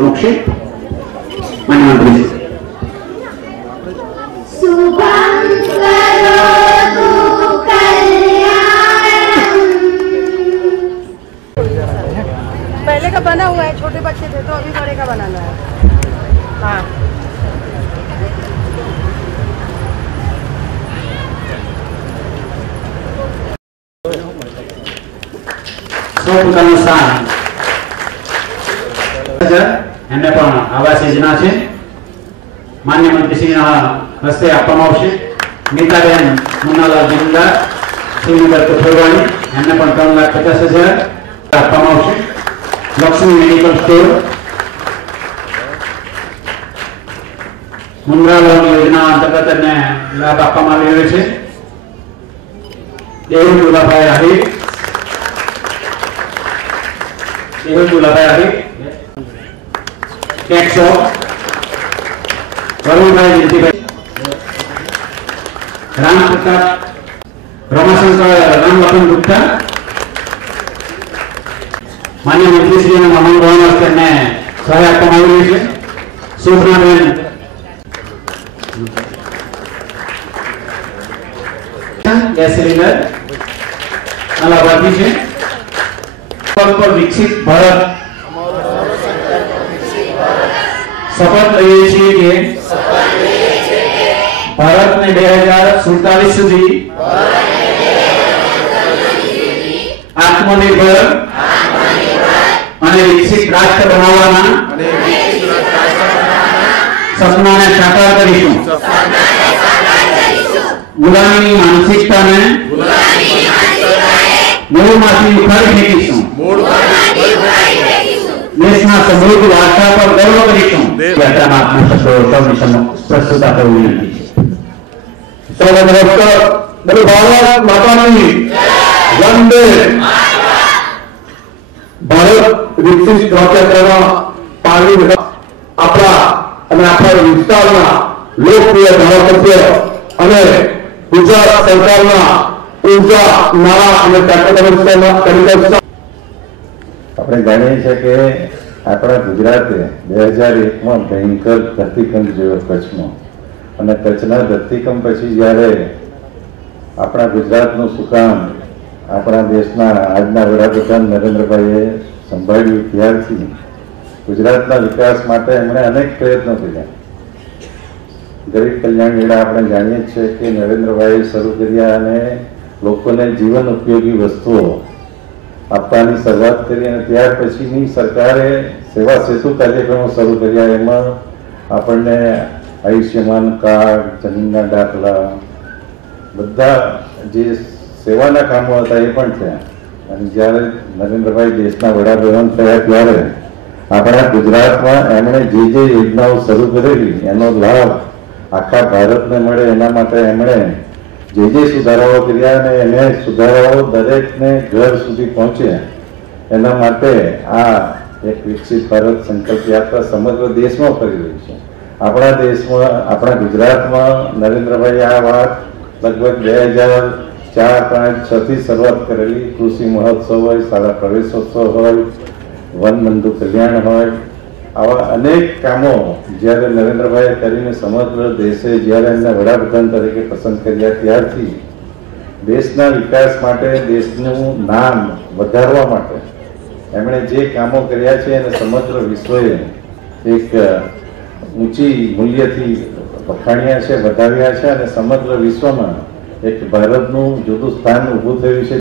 मोक्षे मान्य मंत्री पहले का बना हुआ है, छोटे बच्चे थे तो अभी बड़े का बनाना है। हाँ आवास योजना है मान्य मंत्री श्री हस्ते आप नीताबेन मुन्नालाल जमींदार श्रीनगर कोथरवाड़ी एमने 3,50,000 आप Lakshmi medical store Mundra loan योजना अंतर्गत लाभ आप केक शॉप वरुण भाई जयंती भाई राम प्रताप रमाशंकर रामलखन गुप्ता मान्य मंत्री श्री मोहन भवन ने सहाय आप शोभनाबेन गैस सिलेंडर लाभार्थी है पर विकसित भारत शपथ लीए छे के भारत ने 2047 सुधी आत्मनिर्भर અને વિકસિત રાષ્ટ્ર બનાવવાના સપનાને સાકાર કરીશું ગુલામીની માનસિકતાને મૂળમાંથી ઉખાડી ફેંકીશું દેશના સમૃદ્ધ વારસા પર ગર્વ કરીશું યાત્રામાં આપના સૌની પ્રસ્તુતા કરવી વિનંતી છે સૌને નમસ્કાર બોલો ભારત માતાની વંદે भारत विकसित रथयात्रा पानी अपना विस्तार लोकप्रिय धारासभ्य गुजरात सरकार ऊर्जा नाणा આપણે જાણીએ છીએ કે આપણા ગુજરાતે 2001 માં ભયંકર ધરતીકંપ જોયો કચ્છમાં અને કચ્છના ધરતીકંપ પછી જ્યારે આપણા ગુજરાતનું સુકામ આપણા દેશના આજના વડાપ્રધાન નરેન્દ્રભાઈએ સંભાળ્યું ત્યારથી ગુજરાતના વિકાસ માટે એમણે અનેક પ્રયત્નો કર્યા। ગરીબ કલ્યાણ મેળા આપણે જાણીએ છીએ કે નરેન્દ્રભાઈએ શરૂ કર્યા અને લોકોને જીવન ઉપયોગી વસ્તુઓ આપવાની શરૂઆત કરી અને ત્યાર પછીની સરકારે સેવા સેતુ કાર્યક્રમો શરૂ કર્યા। એમાં આપણને આયુષ્યમાન કાર્ડ, જમીનના દાખલા, બધા જે સેવાના કામો હતા એ પણ થયા અને જ્યારે નરેન્દ્રભાઈ દેશના વડાપ્રધાન થયા ત્યારે આપણા ગુજરાતમાં એમણે જે યોજનાઓ શરૂ કરેલી એનો લાભ આખા ભારતને મળે એના માટે એમણે જે સુધારાઓ કર્યા અને એને સુધારાઓ દરેકને ઘર સુધી પહોંચે એના માટે આ એક વિકસિત ભારત સંકલ્પ યાત્રા સમગ્ર દેશમાં ફરી રહી છે। આપણા દેશમાં આપણા ગુજરાતમાં નરેન્દ્રભાઈ આ વાત લગભગ 2004-5-6 થી શરૂઆત કરેલી। કૃષિ મહોત્સવ હોય, શાળા પ્રવેશોત્સવ હોય, વન બંધુ કલ્યાણ હોય, આવા અનેક કામો જ્યારે નરેન્દ્રભાઈએ કરીને સમગ્ર દેશે જ્યારે એમને વડાપ્રધાન તરીકે પસંદ કર્યા ત્યારથી દેશના વિકાસ માટે, દેશનું નામ વધારવા માટે એમણે જે કામો કર્યા છે એને સમગ્ર વિશ્વએ એક ઊંચી મૂલ્યથી વખાણ્યા છે, વધાવ્યા છે અને સમગ્ર વિશ્વમાં એક ભારતનું જુદું સ્થાન ઊભું થયું છે।